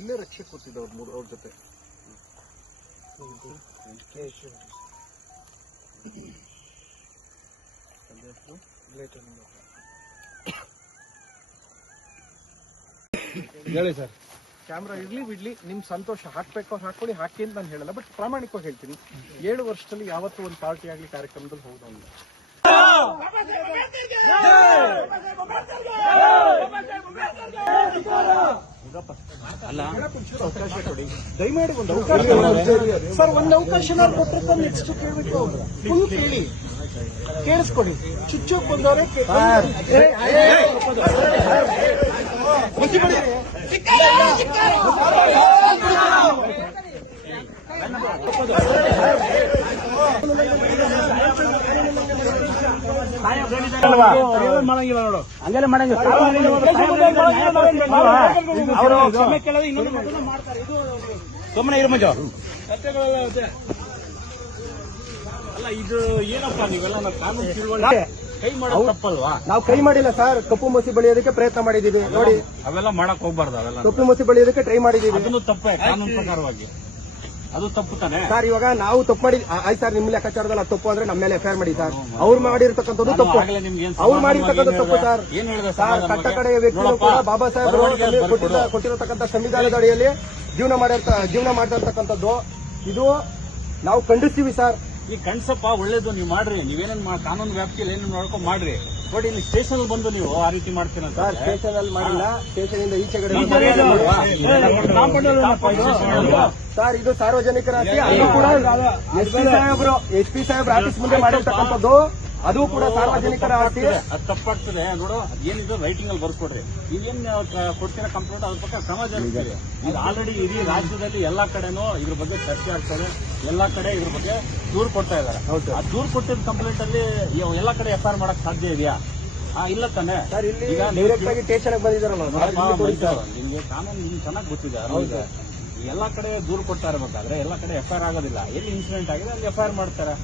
ಇಲ್ಲೇ ರಕ್ಷೆ ಕೂತಿದ್ದವ್ರು ಅವ್ರ ಜೊತೆ. ಹೇಳಿ ಸರ್. ಕ್ಯಾಮ್ರಾ ಇರ್ಲಿ ಬಿಡ್ಲಿ, ನಿಮ್ ಸಂತೋಷ ಹಾಕ್ಬೇಕು ಹಾಕೊಳ್ಳಿ, ಹಾಕಿ ಅಂತ ನಾನು ಹೇಳಲ್ಲ. ಬಟ್ ಪ್ರಾಮಾಣಿಕವಾಗಿ ಹೇಳ್ತೀನಿ, 7 ವರ್ಷದಲ್ಲಿ ಯಾವತ್ತೂ ಒಂದು ಪಾರ್ಟಿ ಆಗ್ಲಿ ಕಾರ್ಯಕ್ರಮದಲ್ಲಿ ಹೋಗೋದಿಲ್ಲ. ಅವಕಾಶ ಕೊಡಿ ದಯಮಾಡಿ, ಒಂದು ಅವಕಾಶ ಸರ್, ಒಂದು ಅವಕಾಶ ಕೊಟ್ಟರೆ ನೆಕ್ಸ್ಟ್ ಕೇಳಬೇಕು. ಫುಲ್ ಕೇಳಿ, ಕೇಳಿಸ್ಕೊಡಿ. ಚುಚ್ಚೋಕ್ ಬಂದವರೇ ಮಾಡಂಗಿಲ್ಲ ನೋಡು, ಹಂಗೆಲ್ಲ ಮಾಡಂಗಿಲ್ಲ. ಅವರು ಕ್ಷಮೆ ಕೇಳೋದು ಇನ್ನೊಂದು ಮಗನ ಮಾಡ್ತಾರೆ. ಇದು ಸುಮ್ಮನೆ ಇರು ಮಂಜು. ಅಲ್ಲ, ಇದು ಏನಪ್ಪಾ ನೀವೆಲ್ಲ ಕಾನೂನು ತಿಳುವಳಿಕೆ ಕೈ ಮಾಡೋದು ತಪ್ಪಲ್ವಾ? ನಾವು ಕೈ ಮಾಡಿಲ್ಲ ಸರ್, ಕಪ್ಪು ಮಸಿ ಬಳಿಯೋದಕ್ಕೆ ಪ್ರಯತ್ನ ಮಾಡಿದೀವಿ. ನೋಡಿ, ಅವೆಲ್ಲ ಮಾಡಕ್ ಹೋಗ್ಬಾರ್ದು. ಅವೆಲ್ಲ ಕಪ್ಪು ಮಸಿ ಬಳಿಯೋದಕ್ಕೆ ಟ್ರೈ ಮಾಡಿದೀವಿ. ಅದನ್ನು ತಪ್ಪೇ, ಕಾನೂನು ಪ್ರಕಾರವಾಗಿ ಅದು ತಪ್ಪು ತಾನೆ ಸರ್. ಇವಾಗ ನಾವು ತಪ್ಪು ಮಾಡಿ ಆಯ್ತು ಸರ್, ನಿಮ್ ಲೆಕ್ಕಾಚಾರದಲ್ಲಿ ತಪ್ಪು ಅಂದ್ರೆ ನಮ್ಮ ಮೇಲೆ ಎಫ್ಐಆರ್ ಮಾಡಿ ಸರ್. ಅವ್ರು ಮಾಡಿರ್ತಕ್ಕಂಥದ್ದು ತಪ್ಪು, ಅವ್ರು ಮಾಡಿರ್ತಕ್ಕಂಥ ತಪ್ಪು ಸರ್. ಸರ್, ಕಟ್ಟ ಕಡೆಯ ವ್ಯಕ್ತಿಗಳು ಕೂಡ ಬಾಬಾ ಸಾಹೇಬ್ ಕೊಟ್ಟಿರತಕ್ಕಂಥ ಸಂವಿಧಾನದ ಅಡಿಯಲ್ಲಿ ಜೀವನ ಮಾಡಿರ್ತಕ್ಕಂಥದ್ದು ಇದು ನಾವು ಖಂಡಿಸ್ತೀವಿ ಸರ್. ಈ ಕಣ್ಸಪ್ಪ ಒಳ್ಳೇದು, ನೀವು ಮಾಡ್ರಿ. ನೀವೇನೇನ್ ಕಾನೂನು ವ್ಯಾಪ್ತಿಯಲ್ಲಿ ಏನೇನು ನೋಡ್ಕೊಂಡು ಮಾಡ್ರಿ. ಬಟ್ ಇಲ್ಲಿ ಸ್ಟೇಷನ್ ಬಂದು ನೀವು ಆ ರೀತಿ ಮಾಡ್ತೀರ ಸರ್. ಸ್ಟೇಷನ್ ಅಲ್ಲಿ ಮಾಡಿಲ್ಲ, ಸ್ಟೇಷನ್ ಇಂದ ಈಚೆಗಡೆ ಸರ್. ಇದು ಸಾರ್ವಜನಿಕರ ಆಸ್ತಿ. ಅದು ಕೂಡ ಎಸ್ ಪಿ ಸಾಹೇಬ್ರು ಆಫೀಸ್ ಮುಂದೆ ಮಾಡಿರ್ತಕ್ಕಂಥದ್ದು, ಅದು ಕೂಡ ಸಾರ್ವಜನಿಕರ ಆಸ್ತಿ. ಅದು ತಪ್ಪಾಗ್ತದೆ ನೋಡು. ಏನಿದೆ ರೈಟಿಂಗ್ ಅಲ್ಲಿ ಬರ್ಕೊಡ್ರಿ. ನೀವೇನ್ ಕೊಡ್ತೀರ ಕಂಪ್ಲೇಂಟ್, ಅದ್ರ ಪಕ್ಕ ಕ್ರಮ ಜರುಗಿಸ್ತೀರಿ. ಇದು ಆಲ್ರೆಡಿ ಇಡೀ ರಾಜ್ಯದಲ್ಲಿ ಎಲ್ಲಾ ಕಡೆನೂ ಇದ್ರ ಬಗ್ಗೆ ಚರ್ಚೆ ಆಗ್ತದೆ. ಎಲ್ಲಾ ಕಡೆ ಇದ್ರ ಬಗ್ಗೆ ದೂರು ಕೊಡ್ತಾ ಇದಾರೆ. ಆ ದೂರು ಕೊಟ್ಟಿದ್ದ ಕಂಪ್ಲೇಂಟ್ ಅಲ್ಲಿ ಎಲ್ಲಾ ಕಡೆ ಎಫ್ಐಆರ್ ಮಾಡಕ್ ಸಾಧ್ಯ ಇದೆಯಾ? ಇಲ್ಲ ತಾನೆ ಸರ್. ಇಲ್ಲಿ ಡೈರೆಕ್ಟ್ ಆಗಿ ಸ್ಟೇಷನ್ ಬಂದಿದ್ದಾರಲ್ಲ, ನಿಮ್ಗೆ ಕಾನೂನು ನಿಮ್ಗೆ ಚೆನ್ನಾಗಿ ಗೊತ್ತಿದೆ. ಎಲ್ಲಾ ಕಡೆ ದೂರು ಕೊಡ್ತಾ ಇರಬೇಕಾದ್ರೆ ಎಲ್ಲಾ ಕಡೆ ಎಫ್ಐಆರ್ ಆಗೋದಿಲ್ಲ. ಎಲ್ಲಿ ಇನ್ಸಿಡೆಂಟ್ ಆಗಿದೆ ಅಲ್ಲಿ ಎಫ್ಐಆರ್ ಮಾಡ್ತಾರೆ.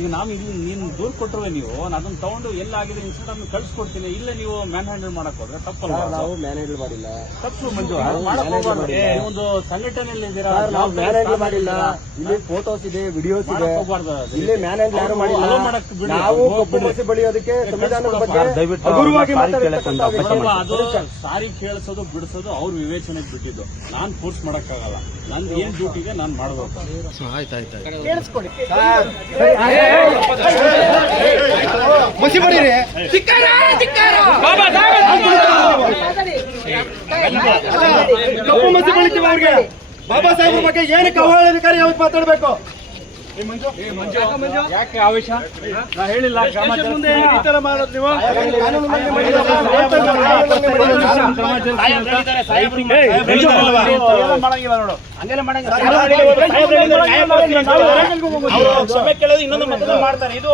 ಈಗ ನಾವು ಇಲ್ಲಿ ನೀನು ದೂರು ಕೊಟ್ಟರೆ ನೀವು ಅದನ್ನ ತಗೊಂಡು ಎಲ್ಲಾಗಿದೆ ಇನ್ಸಿಡೆಂಟ್ ಅನ್ನು ಕಳ್ಸಿಕೊಡ್ತೀನಿ. ಇಲ್ಲೇ ನೀವು ಮ್ಯಾನ್ ಹ್ಯಾಂಡಲ್ ಮಾಡಕ್ ಹೋದ್ರೆ ತಪ್ಪಲ್ಲ. ನಾವು ಮ್ಯಾನ್ ಹ್ಯಾಂಡಲ್ ಮಾಡಿಲ್ಲ. ತಪ್ಪು ಮಂಜು, ಮಾಡಕ್ ಹೋಗ್ಬಾರ್ದು. ಒಂದು ಸಂಘಟನೆಯಲ್ಲಿ ಇದ್ದೀರಾ, ನಾವು ಮ್ಯಾನ್ ಹ್ಯಾಂಡಲ್ ಮಾಡಿಲ್ಲ. ಇಲ್ಲಿ ಫೋಟೋಸ್ ಇದೆ, ವಿಡಿಯೋಸ್ ಇದೆ. ಇಲ್ಲಿ ಮ್ಯಾನ್ ಹ್ಯಾಂಡಲ್ ಯಾರು ಮಾಡಿಲ್ಲ. ನಾವು ಕಪ್ಪು ಮಸಿ ಬಳಿಯೋದಕ್ಕೆ ಸಂವಿಧಾನದ ಬಗ್ಗೆ ಹಗುರವಾಗಿ ಅದು ಸಾರಿ ಕೇಳಿಸೋದು ಬಿಡಿಸೋದು ಅವ್ರ ವಿವೇಚನೆಗೆ ಬಿಟ್ಟಿದ್ದು. ನಾನ್ ಫೋರ್ಸ್ ಮಾಡಕ್ಕಾಗಲ್ಲ. ನಂದು ಏನ್ ಡ್ಯೂಟಿಗೆ ನಾನ್ ಮಾಡ್ಬೇಕು. ಕೇಳಿಸ್ಕೊಡಿ ಮಸಿ ಬಡೀರಿ. ಕಪ್ಪು ಮಸಿ ಬಳಿತೀವಿ ಅವ್ರಿಗೆ. ಬಾಬಾ ಸಾಹೇಬ್ರ ಬಗ್ಗೆ ಏನಕ್ಕೆ ಅವಹೇಳನಕಾರಿ ಯಾವತ್ತು ಮಾತಾಡ್ಬೇಕು? ಯಾಕೆ ಆವೇಶ? ನಾ ಹೇಳಿಲ್ಲ ಮುಂದೆ ಈ ತರ ಮಾಡೋದು ನೀವು. ಮಾಡಂಗಿಲ್ಲ ನೋಡು, ಹಂಗೆಲ್ಲ ಮಾಡಂಗಿಲ್ಲ. ಕ್ಷಮೆ ಕೇಳೋದು ಇನ್ನೊಂದು ಮಾಡ್ತಾರೆ. ಇದು